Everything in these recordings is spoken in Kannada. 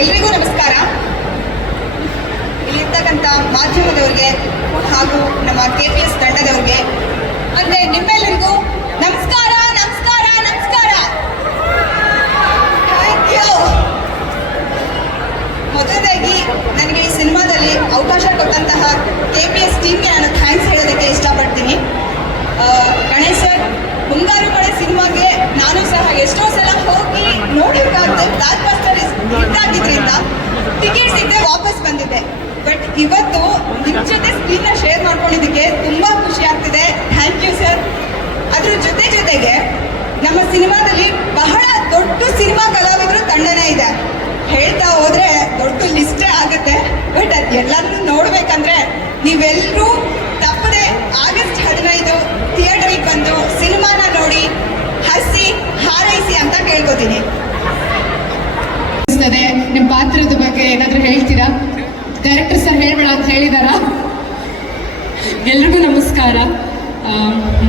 ಎಲ್ರಿಗೂ ನಮಸ್ಕಾರ. ಇಲ್ಲಿರ್ತಕ್ಕಂಥ ಮಾಧ್ಯಮದವ್ರಿಗೆ ಹಾಗೂ ನಮ್ಮ ಕೆ ಪಿ ಎಸ್ ತಂಡದವ್ರಿಗೆ ಅಂದ್ರೆ ನಿಮ್ಮೆಲ್ಲರಿಗೂ ನಮಸ್ಕಾರ ನಮಸ್ಕಾರ ನಮಸ್ಕಾರ. ಥ್ಯಾಂಕ್ ಯು ಮೊದಲದಾಗಿ ನನಗೆ ಈ ಸಿನಿಮಾದಲ್ಲಿ ಅವಕಾಶ ಕೊಟ್ಟಂತಹ ಕೆ ಪಿ ಎಸ್ ಟೀಮ್ಗೆ ನಾನು ಥ್ಯಾಂಕ್ಸ್ ಹೇಳೋದಕ್ಕೆ ಇಷ್ಟಪಡ್ತೀನಿ. ಗಣೇಶ್ ಸರ್ ಮುಂಗಾರು ಮಳೆ ಸಿನಿಮಾಗೆ ನಾನು ಸಹ ಎಷ್ಟೋ ಸಲ ಹೋಗಿ ನೋಡೋಕ್ಕಾಗದೆ ಬ್ಲಾಕ್ ಬಸ್ಟರ್ ಆಗಿದ್ರಿಂದ ಟಿಕೆಟ್ ಸಿಗದೆ ವಾಪಸ್ ಬಂದಿದೆ. ಬಟ್ ಇವತ್ತು ನಿಮ್ಮ ಜೊತೆ ಸ್ಕ್ರೀನ್ನ ಶೇರ್ ಮಾಡ್ಕೊಂಡಿದ್ದಕ್ಕೆ ತುಂಬಾ ಖುಷಿ ಆಗ್ತಿದೆ. ಥ್ಯಾಂಕ್ ಯು ಸರ್ ಅದ್ರ ಜೊತೆ ಜೊತೆಗೆ ನಮ್ಮ ಸಿನಿಮಾದಲ್ಲಿ ಬಹಳ ದೊಡ್ಡ ಸಿನಿಮಾ ಕಲಾವಿದರು ತಂಡನೇ ಇದೆ. ಹೇಳ್ತಾ ಹೋದ್ರೆ ದೊಡ್ಡ ಲಿಸ್ಟೇ ಆಗುತ್ತೆ. ಬಟ್ ಅದು ಎಲ್ಲರನ್ನೂ ನೋಡ್ಬೇಕಂದ್ರೆ ನೀವೆಲ್ಲರೂ ತಪ್ಪದೆ ಆಗಸ್ಟ್ ಹದಿನೈದು ಥಿಯೇಟರ್ಗೆ ಬಂದು ಸಿನಿಮಾನ ನೋಡಿ ಹಸಿ ಹಾರೈಸಿ ಅಂತ ಕೇಳ್ಕೊತೀನಿ. ಡೈರೆಕ್ಟರ್ ಸರ್ ಹೇಳ್ಬೇಡ ಅಂತ ಹೇಳಿದಾರ? ಎಲ್ರಿಗೂ ನಮಸ್ಕಾರ.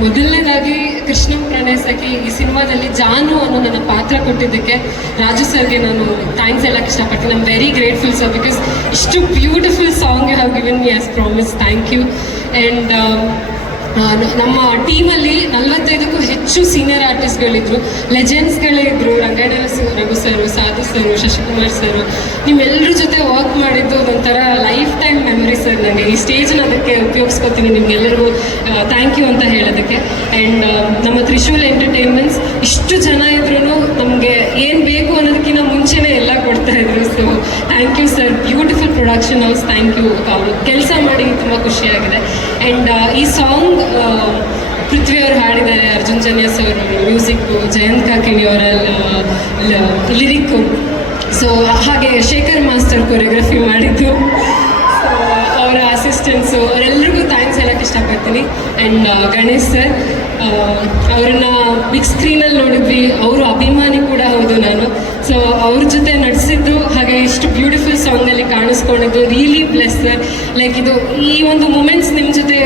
ಮೊದಲನೇದಾಗಿ ಕೃಷ್ಣ ಪ್ರಣಯ ಸಖಿ ಈ ಸಿನಿಮಾದಲ್ಲಿ ಜಾನು ಅನ್ನೋ ನನ್ನ ಪಾತ್ರ ಕೊಟ್ಟಿದ್ದಕ್ಕೆ ರಾಜು ಸರ್ಗೆ ನಾನು ಥ್ಯಾಂಕ್ಸ್ ಹೇಳಕ್ಕೆ ಇಷ್ಟಪಡ್ತೀನಿ. I'm very grateful sir because ಇಷ್ಟು beautiful song you have given me as promise thank you and ನಮ್ಮ ಟೀಮಲ್ಲಿ ನಲವತ್ತೈದಕ್ಕೂ ಆರ್ಟಿಸ್ಟ್ಗಳಿದ್ರು ಲೆಜೆಂಡ್ಸ್ಗಳೇ ಇದ್ರು Rangayana Raghu sir, Sadhu sir, Shashikumar sir ನಿಮ್ಮೆಲ್ಲರ ಜೊತೆ ವರ್ಕ್ ಮಾಡಿದ್ದು ಒಂಥರ ಲೈಫ್ ಟೈಮ್ ಮೆಮೊರಿ ಸರ್ ನನಗೆ ಈ ಸ್ಟೇಜ್ನ ಅದಕ್ಕೆ ಉಪಯೋಗಿಸ್ಕೋತೀನಿ ನಿಮ್ಗೆಲ್ಲರಿಗೂ ಥ್ಯಾಂಕ್ ಯು ಅಂತ ಹೇಳೋದಕ್ಕೆ. ಆ್ಯಂಡ್ ನಮ್ಮ ತ್ರಿಶೂಲ್ ಎಂಟರ್ಟೈನ್ಮೆಂಟ್ಸ್ ಇಷ್ಟು ಜನ ಇದ್ರೂ ನಮಗೆ ಏನು ಬೇಕು ಅನ್ನೋದಕ್ಕಿಂತ ಮುಂಚೆನೇ ಎಲ್ಲ ಕೊಡ್ತಾ ಇದ್ರು. So thank you sir beautiful production house thank you ಕೆಲಸ ಮಾಡಿ ತುಂಬ ಖುಷಿಯಾಗಿದೆ. ಆ್ಯಂಡ್ ಈ ಸಾಂಗ್ ಪೃಥ್ವಿ ಅವರು ಹಾಡಿದ್ದಾರೆ ಅರ್ಜುನ್ ಜನ್ಯಸ್ ಅವರ ಮ್ಯೂಸಿಕ್ಕು ಜಯಂತ್ ಕಾಕಿಣಿ ಅವರ ಲಿರಿಕ್ಕು ಸೊ ಹಾಗೆ ಶೇಖರ್ ಮಾಸ್ಟರ್ ಕೊರಿಯೋಗ್ರಫಿ ಮಾಡಿದ್ದು. ಅವರ ಅಸಿಸ್ಟೆಂಟ್ಸು ಅವರೆಲ್ಲರಿಗೂ ಥ್ಯಾಂಕ್ಸ್ ಹೇಳಕ್ಕೆ ಇಷ್ಟಪಡ್ತೀನಿ. ಆ್ಯಂಡ್ ಗಣೇಶ್ ಸರ್ ಅವರನ್ನ ಬಿಗ್ ಸ್ಕ್ರೀನಲ್ಲಿ ನೋಡಿದ್ವಿ. ಅವರು ಅಭಿಮಾನಿ ಕೂಡ ಹೌದು ನಾನು. ಸೊ ಅವ್ರ ಜೊತೆ ನಟಿಸಿದ್ದು ಹಾಗೆ ಇಷ್ಟು ಬ್ಯೂಟಿಫುಲ್ ಸಾಂಗಲ್ಲಿ ಕಾಣಿಸ್ಕೊಂಡಿದ್ದು ರಿಯಲಿ ಬ್ಲೆಸ್ ಲೈಕ್ ಇದು, ಈ ಒಂದು ಮೂಮೆಂಟ್ಸ್ ನಿಮ್ಮ ಜೊತೆ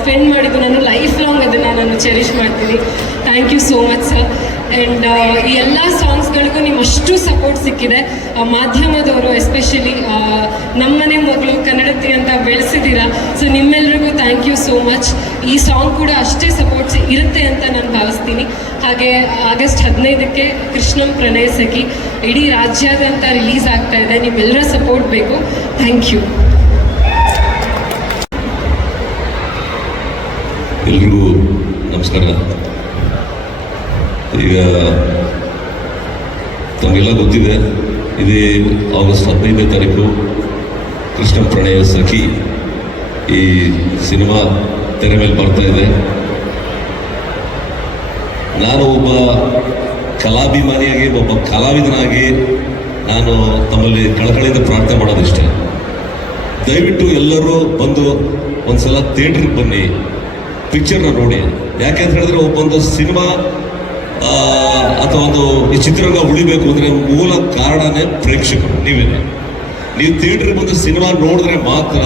ಸ್ಪೆಂಡ್ ಮಾಡಿದ್ದು ನಾನು ಲೈಫ್ ಲಾಂಗ್ ಅದನ್ನು ನಾನು ಚೆರಿಶ್ ಮಾಡ್ತೀನಿ. Thank you so much sir and ಈ ಎಲ್ಲ ಸಾಂಗ್ಸ್ಗಳಿಗೂ ನೀವು ಅಷ್ಟು ಸಪೋರ್ಟ್ ಸಿಕ್ಕಿದೆ. ಮಾಧ್ಯಮದವರು ಎಸ್ಪೆಷಲಿ ನಮ್ಮನೆ ಮಗಳು ಕನ್ನಡತಿ ಅಂತ ಬೆಳೆಸಿದ್ದೀರಾ. ಸೊ ನಿಮ್ಮೆಲ್ರಿಗೂ ಥ್ಯಾಂಕ್ ಯು ಸೋ ಮಚ್ ಈ ಸಾಂಗ್ ಕೂಡ ಅಷ್ಟೇ ಇರುತ್ತೆ ಅಂತ ನಾನು ಭಾವಿಸ್ತೀನಿ. ಹಾಗೆ ಆಗಸ್ಟ್ ಹದಿನೈದಕ್ಕೆ ಕೃಷ್ಣಂ ಪ್ರಣಯ ಸಖಿ ಇಡೀ ರಾಜ್ಯಾದ್ಯಂತ ರಿಲೀಸ್ ಆಗ್ತಾ ಇದೆ. ನಿಮ್ಮೆಲ್ಲರ ಸಪೋರ್ಟ್ ಬೇಕು. ಥ್ಯಾಂಕ್ ಯು ಎಲ್ರಿಗೂ ನಮಸ್ಕಾರ. ಈಗ ತಮಗೆಲ್ಲ ಗೊತ್ತಿದೆ, ಇದೇ ಆಗಸ್ಟ್ ಹದಿನೈದನೇ ತಾರೀಕು ಕೃಷ್ಣ ಪ್ರಣಯ ಸಖಿ ಈ ಸಿನಿಮಾ ತೆರೆ ಮೇಲೆ ಬರ್ತಾ ಇದೆ. ನಾನು ಒಬ್ಬ ಕಲಾಭಿಮಾನಿಯಾಗಿ, ಒಬ್ಬ ಕಲಾವಿದನಾಗಿ ನಾನು ತಮ್ಮಲ್ಲಿ ಕಳಕಳಿಯಿಂದ ಪ್ರಾರ್ಥನೆ ಮಾಡೋದಿಷ್ಟೇ. ದಯವಿಟ್ಟು ಎಲ್ಲರೂ ಬಂದು ಒಂದ್ಸಲ ಥಿಯೇಟ್ರಿಗೆ ಬನ್ನಿ, ಪಿಕ್ಚರ್ನ ನೋಡಿ. ಯಾಕೆ ಅಂತ ಹೇಳಿದ್ರೆ ಒಬ್ಬೊಂದು ಸಿನಿಮಾ ಅಥವಾ ಒಂದು ಈ ಚಿತ್ರರಂಗ ಉಳಿಬೇಕು ಅಂದ್ರೆ ಮೂಲ ಕಾರಣನೇ ಪ್ರೇಕ್ಷಕರು, ನೀವೇನೆ. ನೀವು ಥಿಯೇಟ್ರಿಗೆ ಬಂದು ಸಿನಿಮಾ ನೋಡಿದ್ರೆ ಮಾತ್ರ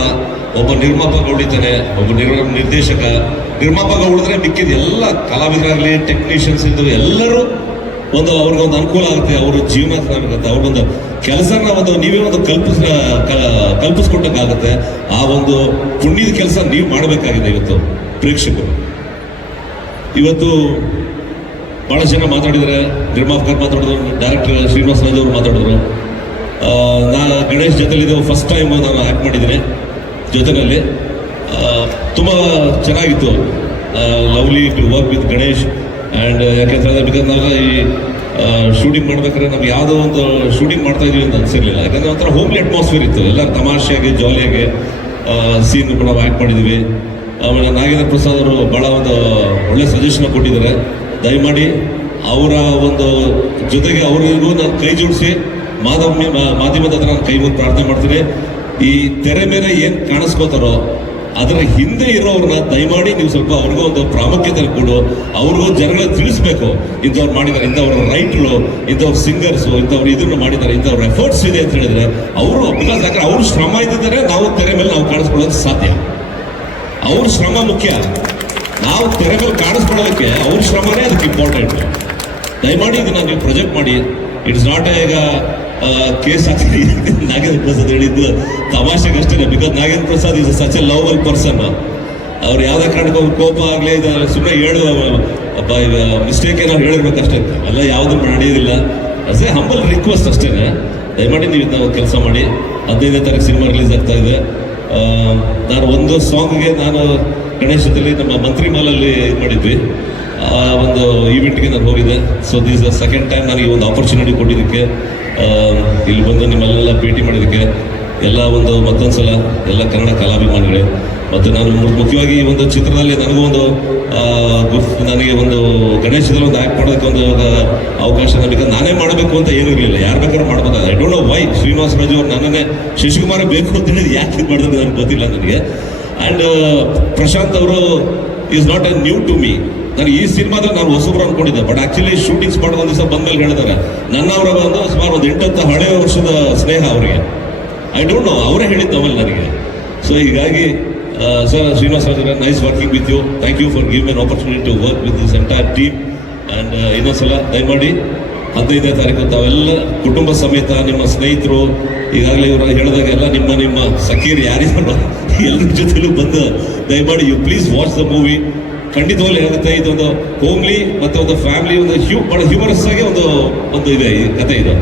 ಒಬ್ಬ ನಿರ್ಮಾಪಕ ಉಳಿತಾನೆ ಒಬ್ಬ ನಿರ್ ನಿರ್ದೇಶಕ ನಿರ್ಮಾಪಕ ಉಳಿದ್ರೆ ಮಿಕ್ಕಿದ ಎಲ್ಲ ಕಲಾವಿದರಾಗಲಿ ಟೆಕ್ನಿಷಿಯನ್ಸ್ ಇದ್ದು ಎಲ್ಲರೂ ಒಂದು ಅವ್ರಿಗೊಂದು ಅನುಕೂಲ ಆಗುತ್ತೆ, ಅವ್ರ ಜೀವನ ಆಗುತ್ತೆ, ಅವ್ರಿಗೊಂದು ಕೆಲಸನ ಒಂದು, ನೀವೇ ಒಂದು ಕಲ್ಪಿಸ್ ಕಲ್ಪಿಸ್ಕೊಟ್ಟಂಗಾಗುತ್ತೆ. ಆ ಒಂದು ಪುಣ್ಯದ ಕೆಲಸ ನೀವು ಮಾಡಬೇಕಾಗಿದೆ ಇವತ್ತು ಪ್ರೇಕ್ಷಕರು. ಇವತ್ತು ಬಹಳ ಜನ ಮಾತಾಡಿದರೆ ನಿರ್ಮಾಪಕರು ಮಾತಾಡಿದ್ರು ಡೈರೆಕ್ಟರ್ ಶ್ರೀನಿವಾಸ ರಾಜ್ ಅವರು ಮಾತಾಡಿದ್ರು. ನಾನು ಗಣೇಶ್ ಜೊತೆಲಿದ್ದು ಫಸ್ಟ್ ಟೈಮ್ ನಾನು ಆ್ಯಕ್ಟ್ ಮಾಡಿದ್ದೀನಿ ಜೊತೆನಲ್ಲಿ. ತುಂಬ ಚೆನ್ನಾಗಿತ್ತು. Lovely to work with Ganesh and ಯಾಕೆಂದ್ರೆ ಬಿಕಾಸ್ ನಾವು ಈ ಶೂಟಿಂಗ್ ಮಾಡ್ಬೇಕಾದ್ರೆ ನಮ್ಗೆ ಯಾವುದೋ ಒಂದು ಶೂಟಿಂಗ್ ಮಾಡ್ತಾ ಇದೀವಿ ಅಂತ ಅನ್ಸಿರ್ಲಿಲ್ಲ. ಯಾಕಂದ್ರೆ ಒಂಥರ ಹೋಮ್ಲಿ ಅಟ್ಮಾಸ್ಫಿಯರ್ ಇತ್ತು. ಎಲ್ಲ ತಮಾಷೆಗೆ ಜಾಲಿಯಾಗಿ ಸೀನ್ ಕೂಡ ಆ್ಯಕ್ಟ್ ಮಾಡಿದ್ವಿ. ಆಮೇಲೆ ನಾಗೇಂದ್ರ ಪ್ರಸಾದ್ ಅವರು ಭಾಳ ಒಂದು ಒಳ್ಳೆ ಸಜೆಷನ್ ಕೊಟ್ಟಿದ್ದಾರೆ. ದಯಮಾಡಿ ಅವರ ಒಂದು ಜೊತೆಗೆ ಅವರಿಗೂ ನಾನು ಕೈ ಜೋಡಿಸಿ ಮಾಧ್ಯಮ, ಮಾಧ್ಯಮದ ಹತ್ರ ನಾನು ಕೈ ಮುಗಿದು ಪ್ರಾರ್ಥನೆ ಮಾಡ್ತೀನಿ. ಈ ತೆರೆ ಮೇಲೆ ಏನು ಕಾಣಿಸ್ಕೋತಾರೋ ಅದರ ಹಿಂದೆ ಇರೋರನ್ನ ದಯಮಾಡಿ ನೀವು ಸ್ವಲ್ಪ ಅವ್ರಿಗೂ ಒಂದು ಪ್ರಾಮುಖ್ಯತೆ ಕೊಡು. ಅವ್ರಿಗೂ ಜನಗಳ ತಿಳಿಸ್ಬೇಕು. ಇಂಥವ್ರು ಮಾಡಿದ್ದಾರೆ, ಇಂಥವ್ರ ರೈಟ್ರು, ಇಂಥವ್ರು ಸಿಂಗರ್ಸು, ಇಂಥವ್ರು ಇದನ್ನು ಮಾಡಿದ್ದಾರೆ, ಇಂಥವ್ರ ಎಫರ್ಟ್ಸ್ ಇದೆ ಅಂತ ಹೇಳಿದ್ರೆ ಅವರು ಬಿಕಾಸ್ ಯಾಕಂದ್ರೆ ಅವ್ರ ಶ್ರಮ ಇದ್ದಿದ್ದಾರೆ ನಾವು ತೆರೆ ಮೇಲೆ ನಾವು ಕಾಣಿಸ್ಕೊಳ್ಳೋದು ಸಾಧ್ಯ. ಅವ್ರ ಶ್ರಮ ಮುಖ್ಯ. ನಾವು ತೆರೆ ಮೇಲೆ ಕಾಣಿಸ್ಕೊಳ್ಳೋದಕ್ಕೆ ಅವ್ರ ಶ್ರಮನೇ ಅದಕ್ಕೆ ಇಂಪಾರ್ಟೆಂಟ್ ದಯಮಾಡಿ ಇದನ್ನ ನೀವು ಪ್ರೊಜೆಕ್ಟ್ ಮಾಡಿ. ಇಟ್ಸ್ ನಾಟ್ ಈಗ ಕೇಸ್ ನಾಗೇಂದ್ರ ಪ್ರಸಾದ್ ಹೇಳಿದ್ದು ತಮಾಷೆಗಷ್ಟೇ because Nagendra Prasad is such a lovely person ಅವ್ರು ಯಾವುದೇ ಕಾರಣಕ್ಕೂ ಕೋಪ ಆಗಲಿ ಸುಮ್ಮನೆ ಹೇಳು ಮಿಸ್ಟೇಕ್ ಏನೋ ಹೇಳಿರ್ಬೇಕಷ್ಟೇ. ಅಲ್ಲ ಯಾವುದನ್ನು ನಡೆಯೋದಿಲ್ಲ. ಅಸೆ ಹಂಬಲ್ ರಿಕ್ವೆಸ್ಟ್ ಅಷ್ಟೇ ದಯಮಾಡಿ ನೀವು ಇದನ್ನ ಕೆಲಸ ಮಾಡಿ. ಹದಿನೈದನೇ ತಾರೀಕು ಸಿನಿಮಾ ರಿಲೀಸ್ ಆಗ್ತಾ ಇದೆ. ನಾನು ಒಂದು ಸಾಂಗ್ಗೆ ನಾನು ಗಣೇಶದಲ್ಲಿ ನಮ್ಮ ಮಂತ್ರಿ ಮಾಲಲ್ಲಿ ಇದು ಮಾಡಿದ್ವಿ. ಆ ಒಂದು ಈವೆಂಟ್ಗೆ ನಾನು ಹೋಗಿದ್ದೆ. ಸೊ ದಿಸ್ ಸೆಕೆಂಡ್ ಟೈಮ್ ನನಗೆ ಒಂದು ಆಪರ್ಚುನಿಟಿ ಕೊಟ್ಟಿದ್ದಕ್ಕೆ. ಇಲ್ಲಿ ಬಂದು ನಿಮ್ಮೆಲ್ಲ ಭೇಟಿ ಮಾಡೋದಕ್ಕೆ ಎಲ್ಲ ಒಂದು ಮತ್ತೊಂದು ಸಲ ಎಲ್ಲ ಕನ್ನಡ ಕಲಾಭಿಮಾನಿಗಳೇ. ಮತ್ತು ನಾನು ಮುಖ್ಯವಾಗಿ ಈ ಒಂದು ಚಿತ್ರದಲ್ಲಿ ನನಗೂ ಒಂದು ಗುಫ್- ನನಗೆ ಒಂದು ಗಣೇಶದಲ್ಲಿ ಒಂದು ಆ್ಯಕ್ಟ್ ಮಾಡೋದಕ್ಕೆ ಒಂದು ಅವಕಾಶ ನನಗೆ ನಾನೇ ಮಾಡಬೇಕು ಅಂತ ಏನೂ ಇರಲಿಲ್ಲ. ಯಾರು ಬೇಕಾದ್ರೂ ಮಾಡ್ಬೋದು. I don't know why Srinivasa Raju ಅವರು ನನ್ನನ್ನೇ ಶಶಿಕುಮಾರ ಬೇಕು ಅಂತ ಹೇಳಿದ ಯಾಕೆ ಇದು ಮಾಡಿದ್ರೆ ನನಗೆ ಗೊತ್ತಿಲ್ಲ ನನಗೆ. ಆ್ಯಂಡ್ ಪ್ರಶಾಂತ್ ಅವರು is not a new to me ನಾನು ಈ ಸಿನಿಮಾದಲ್ಲಿ ನಾನು ಹೊಸಬ್ರು ಅನ್ಕೊಂಡಿದ್ದೆ. ಬಟ್ ಆಕ್ಚುಲಿ ಶೂಟಿಂಗ್ಸ್ ಸ್ಪಾಟ್ ಒಂದು ದಿವಸ ಬಂದ್ಮೇಲೆ ಹೇಳಿದ್ದಾರೆ. ನನ್ನವರ ಬಂದು ಸುಮಾರು ಒಂದು ಎಂಟತ್ತು ಹಳೆ ವರ್ಷದ ಸ್ನೇಹ ಅವರಿಗೆ. ಐ ಡೋಂಟ್ ನೋ ಅವರೇ ಹೇಳಿದ್ದು ಆಮೇಲೆ ನನಗೆ. ಸೊ ಹೀಗಾಗಿ sir Srinivasa nice working with you thank you for give an opportunity to work with this entire team and ಇನ್ನೊಂದ್ಸಲ ದಯಮಾಡಿ ಹದಿನೈದನೇ ತಾರೀಕು ತಾವೆಲ್ಲ ಕುಟುಂಬ ಸಮೇತ ನಿಮ್ಮ ಸ್ನೇಹಿತರು, ಈಗಾಗಲೇ ಇವರು ಹೇಳಿದಾಗೆಲ್ಲ ನಿಮ್ಮ ನಿಮ್ಮ ಸಖೀರ್ ಯಾರಿದ್ದಾರೋ ಎಲ್ಲರ ಜೊತೆಲೂ ಬಂದು ದಯಮಾಡಿ you please watch the movie ಖಂಡಿತವಾಗ್ಲೂ ಇದು ಇದೊಂದು ಹೋಮ್ಲಿ ಮತ್ತು ಒಂದು ಫ್ಯಾಮಿಲಿ ಒಂದು ಹ್ಯೂ ಬಹಳ ಹ್ಯೂಮರಸ್ ಆಗಿ ಒಂದು ಒಂದು ಇದೆ ಈ ಕತೆ ಇದು.